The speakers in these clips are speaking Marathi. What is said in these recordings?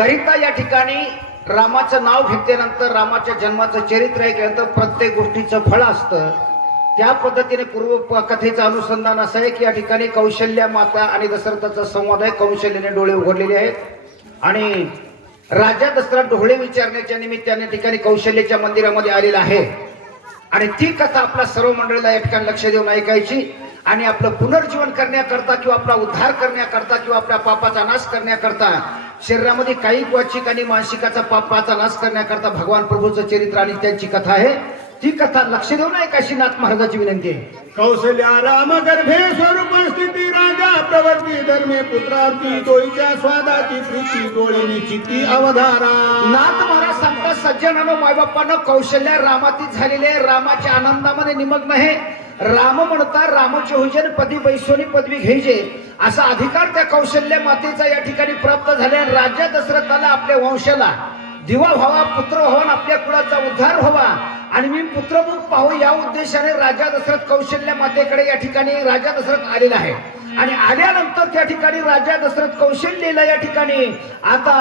करिता या ठिकाणी रामाचं नाव घेतल्यानंतर रामाच्या जन्माचं चरित्र ऐकल्यानंतर प्रत्येक गोष्टीचं फळ असतं. त्या पद्धतीने पूर्व कथेचं अनुसंधान असं आहे की या ठिकाणी कौशल्या माता आणि दशरथाचा संवाद आहे. कौशल्याने डोळे उघडलेले आहेत आणि राजा दशरथ डोळे विचारण्याच्या निमित्ताने ठिकाणी कौशल्याच्या मंदिरामध्ये आलेला आहे आणि ती कथा आपल्या सर्व मंडळीला या ठिकाणी लक्ष देऊन ऐकायची आणि आपलं पुनर्जीवन करण्याकरता किंवा आपला उद्धार करण्याकरता किंवा आपल्या पापाचा नाश करण्याकरता शरीरामध्ये काही वाचिक आणि मानसिकाचा पापाचा नाश करण्याकरता भगवान प्रभूचं चरित्र आणि त्यांची कथा आहे. ती कथा लक्ष देऊन ऐकायची नाथ महाराजाची विनंती आहे. कौशल्या राम गर्भे स्वरूप स्थिती राजा प्रवर्ती धर्मे पुत्रार्थी डोईच्या स्वादाची प्रीती डोळ्याने चित्ती अवधारा. नाथ महाराज सांगतात सज्जनानो मायबापानं कौशल्या रामातीत झालेले रामाच्या आनंदामध्ये निमग्न आहे. राम म्हणता रामाचे हुजन पदी बैसोनी पदवी घ्यायचे असा अधिकार त्या कौशल्य मातेचा या ठिकाणी प्राप्त झाल्या. राजा दशरथाला आपल्या वंशाला दिवा व्हावा पुत्र व्हावा आपल्या कुळाचा उद्धार व्हावा आणि मी पुत्रमुख पाहू या उद्देशाने राजा दशरथ कौशल्य मातेकडे या ठिकाणी राजा दशरथ आलेला आहे आणि आल्यानंतर त्या ठिकाणी राजा दशरथ कौशल्यला या ठिकाणी आता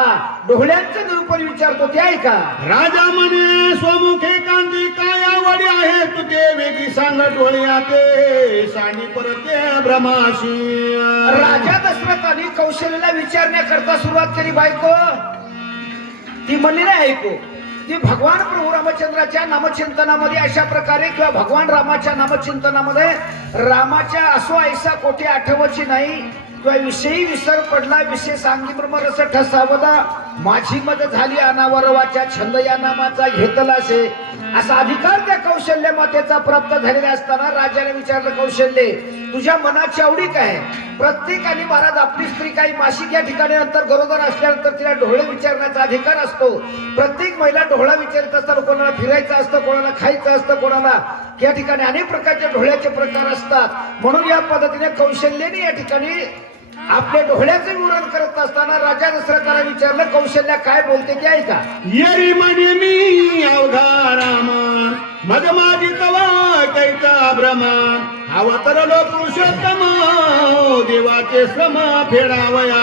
डोळ्यांचं निरूपण विचारतो ते आहे का. राजा म्हणे स्वमुखे कांती काय आवडी आहे तुझे वेगळी सांग डोळ्याते सानी परते ब्रह्माशी. राजा दशरथाने कौशल्याला विचारण्याकरता सुरुवात केली. बायको ती म्हणली नाही ऐकू. ती भगवान प्रभू रामचंद्राच्या नामचिंतनामध्ये अशा प्रकारे किंवा भगवान रामाच्या नामचिंतनामध्ये रामाच्या असो ऐसा कोठे आठवची नाही किंवा विषयी विसर पडला विषय सांगी ब्रह्मरस ठसावला माझी मद झाली अनावरवाच्या छंद या नामाचा घेतलासे असा अधिकार त्या कौशल्य मातेचा प्राप्त झालेला असताना राजाने विचारलं कौशल्य तुझ्या मनाची आवडी काय. प्रत्येकाने महाराज आपली स्त्री काही मासिक या ठिकाणी नंतर गरोदर असल्यानंतर तिला ढोळे विचारण्याचा अधिकार असतो. प्रत्येक महिला ढोळा विचारत असताना कोणाला फिरायचं असतं कोणाला खायचं असतं कोणाला या ठिकाणी अनेक प्रकारचे ढोळ्याचे प्रकार असतात. म्हणून या पद्धतीने कौशल्याने या ठिकाणी आपल्या ढोळ्याचे विवरण करत असताना राजा दशरथाला विचारलं कौशल्या काय बोलते ते ऐका. येरी म्हणे मी अवघा रामा मग माझी तवा कैचा भ्रमा अवतरलो पुरुषोत्तम देवाचे श्रम फेडावया.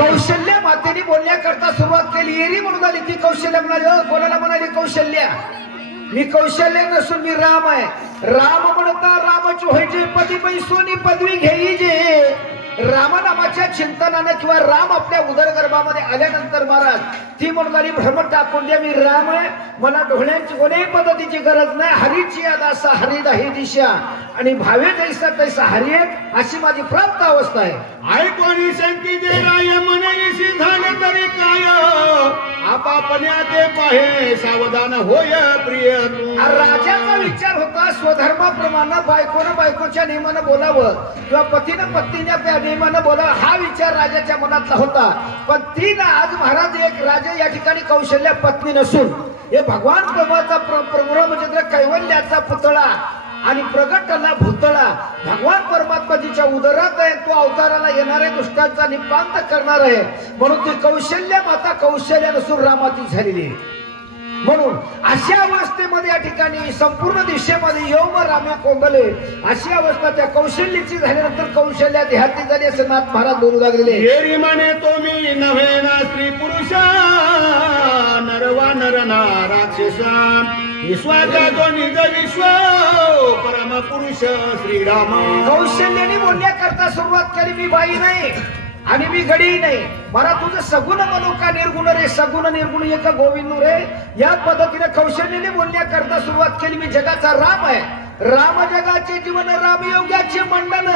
कौशल्य मातेने बोलण्याकरता सुरुवात केली. येरी म्हणून आली ती कौशल्य म्हणाली कोणाला म्हणाली कौशल्या मी कौशल्य नसून मी राम आहे. राम म्हणता रामाची व्हायचे पदी बैसोनी पदवी घ्यायचे. रामनामाच्या चिंतनाने किंवा राम आपल्या उदरगर्भामध्ये आल्यानंतर महाराज ती म्हणाली भ्रम टाकून द्या मी राम आहे मला ढोळ्यांची कोणीही पद्धतीची गरज नाही. हरीची दासा हरिदाही दिशा आणि भावे जैसा तैसा हरी अशी माझी प्राप्त अवस्था आहे. ऐकोणी शंकी दे राय मनेशी झाले तरी काय आपापल्या ते पाहे सावधान होय प्रिय तू. राजाचा विचार होता स्वधर्माप्रमाणे बायकोनं बायकोच्या नियमानं बोलावं किंवा पतीनं पत्नीने त्या नियमानं बोलावं हा विचार राजाच्या मनातला होता. पण ती ना आज महाराज एक राजा या ठिकाणी कौशल्य पत्नी नसून हे भगवान प्रभाचा रामचंद्र कैवल्याचा पुतळा आणि प्रगटला भूतळा भगवान परमात्मा जिच्या उदरात आहे तो अवताराला येणारे दुष्टांचा निपांत करणार आहे. म्हणून ती कौशल्य माता कौशल्य नसून रामाती झालेली आहे. म्हणून अशा अवस्थेमध्ये या ठिकाणी संपूर्ण दिशेमध्ये यौम रामे कोंबले अशी अवस्था त्या कौशल्याची झाल्यानंतर कौशल्या देहाती झाली असं नाथ महाराज बोलू लागलेले. येरी म्हणे तो मी नव्हे ना स्त्री पुरुषा नरवा नर ना राक्षसा विश्वाचा जो निज विश्व परम पुरुष श्रीराम. कौशल्याने बोलण्याकरता सुरुवात केली मी बाई नाही आणि मी गडी नाही मला तुझं सगुण म्हणू का निर्गुण रे सगुण निर्गुण एक गोविंद रे या पद्धतीने कौशल्याने बोलण्याकरता सुरुवात केली. मी जगाचा राम आहे. राम जगाचे जीवन राम योग्याचे मंडन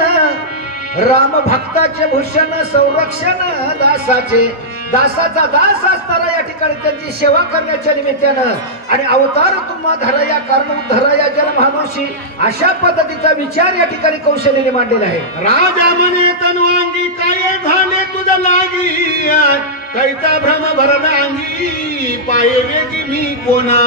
राम भक्ताचे भूषण संरक्षण दासाचे दासाचा दास असणारा या ठिकाणी त्यांची सेवा करण्याच्या निमित्तानं आणि अवतार तुम्हा धरा या कारण धरा या जन्महानुषी अशा पद्धतीचा विचार या ठिकाणी कौशल्याने मांडलेला आहे. राजा म्हणे तन्वांगी काय झाले तुझं लागी कैता भ्रम भरला अंगी पाये वेगी मी कोणा.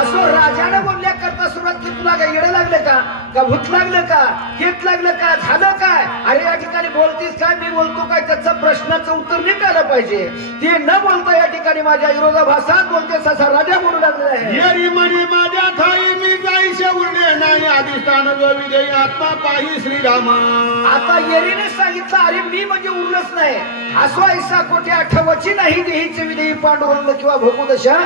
असो राजाने बोलण्याकरता सुरुवात की तुला काय येडं लागलं का भूत लागलं का कीट लागलं का झालं काय अरे या ठिकाणी बोलतीस काय मी बोलतो काय त्याचं प्रश्नाचं उत्तर निघालं पाहिजे. ते न बोलता या ठिकाणी माझ्या विरोधाभासात बोलते असा राजा बोलू लागलेला आहे. येरी म्हणे माझ्या थाई मी जाईशे उरले ना जाई अधिष्ठान जो विजयी आत्मा पाही श्रीराम. आता येरीने सांगितलं, अरे मी म्हणजे उरलंच नाही, असो ऐसा कोठे आठवची नाही देहीचे विदेही पांडुरंग किंवा भोगुदशा,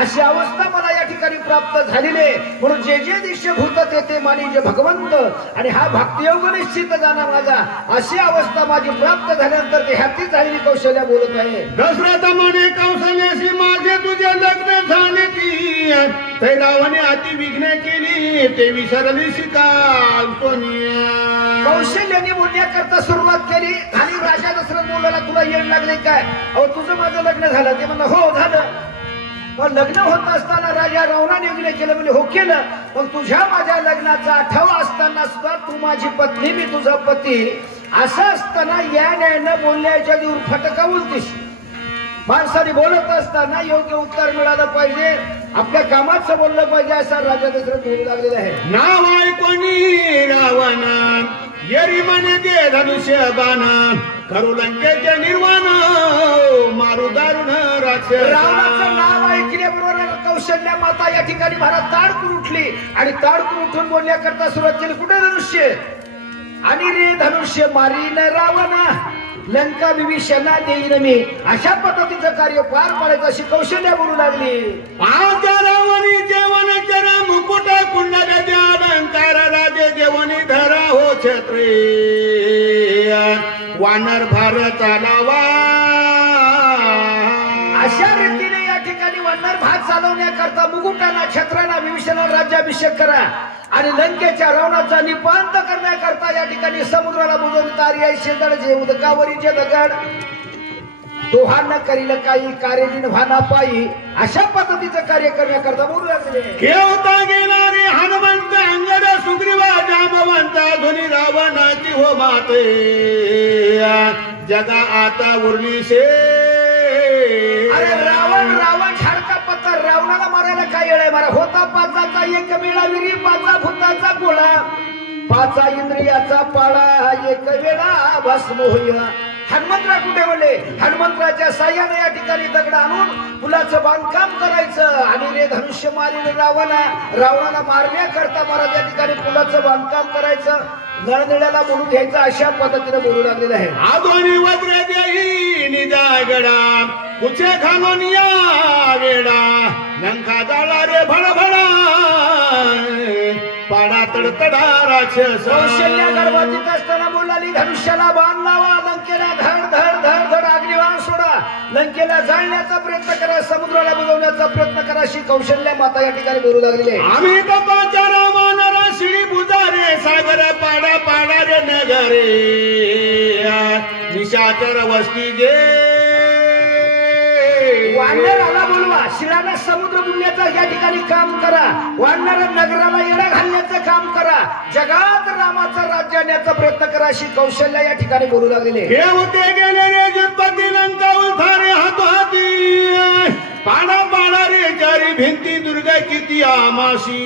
अशी अवस्था मला या ठिकाणी प्राप्त झालेली आहे. म्हणून जे जे दिश्य भूत ते मानी जे भगवंत, आणि हा भक्तियोग निश्चित जाणा माझा, अशी अवस्था माझी प्राप्त झाल्यानंतर ते ह्याती झालेली कौशल्या बोलत आहे. दशरथ म्हणे कौशल्याशी माझे तुझे लग्न झाले ती, ते रावणे अति विघ्न केली, ते विसरली शिकाल कौशल्याने बोलण्याकरता सुरुवात केली. आणि राजा दशरथ बोलायला, तुला येण लागले काय? अहो तुझं माझं लग्न झालं. ते म्हणलं हो झालं. पण लग्न होत असताना राजा रावणाने विघ्न केलं. म्हणजे हो केलं, पण तुझ्या माझ्या लग्नाचा आठवा असताना सुद्धा तू माझी पत्नी, मी तुझा पती, असं असताना या न्यायानं बोलण्याच्या दिवस फटका बोलतीस. माणसाने बोलत असताना योग्य उत्तर मिळालं पाहिजे, आपल्या कामाचं बोललं पाहिजे, असा राजा दशरथ बोलू लागलेला आहे. नाव ऐकोनी रावण येरी म्हणे ते धनुष्य बाण, करू लंकेचे निर्वाण, मारू दारुण राक्षस. रावणाचं नाव ऐकल्याबरोबर कौशल्या माता या ठिकाणी महाराज ताडकून उठली आणि ताडकून उठून बोलण्याकरता सुरुवात केली. कुठे धनुष्य? आणि रे धनुष्य मारीन रावणा, लंका विभीषणा देईन मी. अशा पद्धतीचं कार्य पार पाडायचं अशी कौशल्या बोलू लागली. आजा रावणी जेवण चर मुकुट कुंडल अलंकार, राजे जेवणी धरा हो छत्रे, वानर भार चालावा. अशा रीतीने या ठिकाणी वानर भात चालवण्याकरता मुकुटाना छत्राना विभीषणाला राज्याभिषेक करा, आणि लंकेच्या रावणाचा निपांत करण्याकरता या ठिकाणी समुद्राला बुजवून तारिया शेदळ जे उदकावरीचे दगड, दोहा न करील काही कार्यजीन व्हाना पायी, अशा पद्धतीचं कार्य करण्याकरता बोलू लागले. केवता गेणारे हनुमंत अंगद सुग्रीवा जांबवंत, धुनी रावणाची हो माते, जगा आता उरली शे. अरे रावण झाडका पत्ता, रावणाला मारायला काय येळ आहे? मारा होता पाचाचा एक वेळा विरी, पाचा भूताचा गोळा, पाचा इंद्रियाचा पाळा, एक वेळा भस्म होईना. हनुमंतराव कुठे म्हणले? हनुमंतराच्या साह्याने या ठिकाणी दगड आणून पुलाचं बांधकाम करायचं, आणि रे धनुष्य मारीने रावणाला मारण्याकरता महाराज या ठिकाणी पुलाचं बांधकाम करायचं, नळनिळ्याला बोलून घ्यायचं, अशा पद्धतीने बोलू लागलेलं आहे. आदोनी वज्र देही निजागडा, कुचे घालून या वेडा, लंका जाळा रे भडभडा, पाडा तडतडा राक्षस. कौशल्या गर्भातीत असताना बोलाली, धनुष्याला बाण लावा, लंकेला धड धड धड धड अग्निबाण सोडा, लंकेला जाळण्याचा प्रयत्न करा, समुद्राला बुजवण्याचा प्रयत्न करा, अशी कौशल्या माता या ठिकाणी बोलू लागलेली आहे. आम्ही बापाच्या रामानरा शिडी बुजारे, सागर पाडा पाडा रे नगरे, निशाचर वस्ती गे. वानराला बोलवा, शिळाला समुद्र बुडण्याचं या ठिकाणी काम करा, वानरा नगराला येडा घालण्याचं काम करा, जगात रामाचं राज्य आणण्याचा प्रयत्न करा, अशी कौशल्या या ठिकाणी बोलू लागलेली. हे होते गेले रे जुटपती लंका उधारे हातोहाती, पाडा पाडा रे चारी भिंती, दुर्गा किती आमाशी.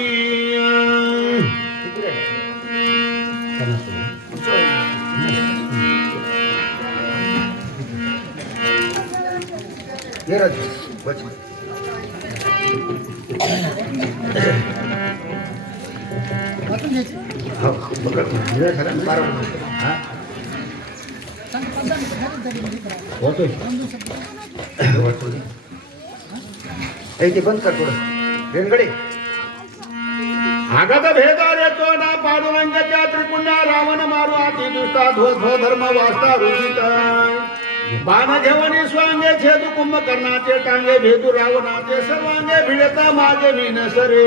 ते बंद कर थोडं रेनगडे. आगत भेदा रे तोडा पांडुरंगाच्या त्रिपुण्या, रावण मारू आती दुष्टा, ध्वज धर्म वास्ता रुचिता, बाण घेवणी स्वांगे छेदू कुंभकर्णाचे टांगे, भेदू रावणाचे सर्वांगे, भिडता माझे मीन सरे.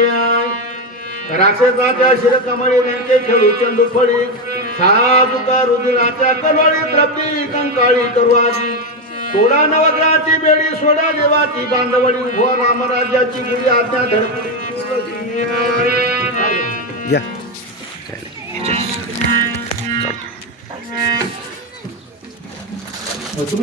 राक्षसाच्या शिरकमळी रंगे खेळू चंडू फळी, साजुका रुधिराच्या कलोळी तृप्ती कंकाळी करुआजी, तोडा नवग्रहाची बेडी, सोडा देवाची बांधवडी, उभो रामराज्याची गुढी, आज्ञा धडपडी. या तुम्ही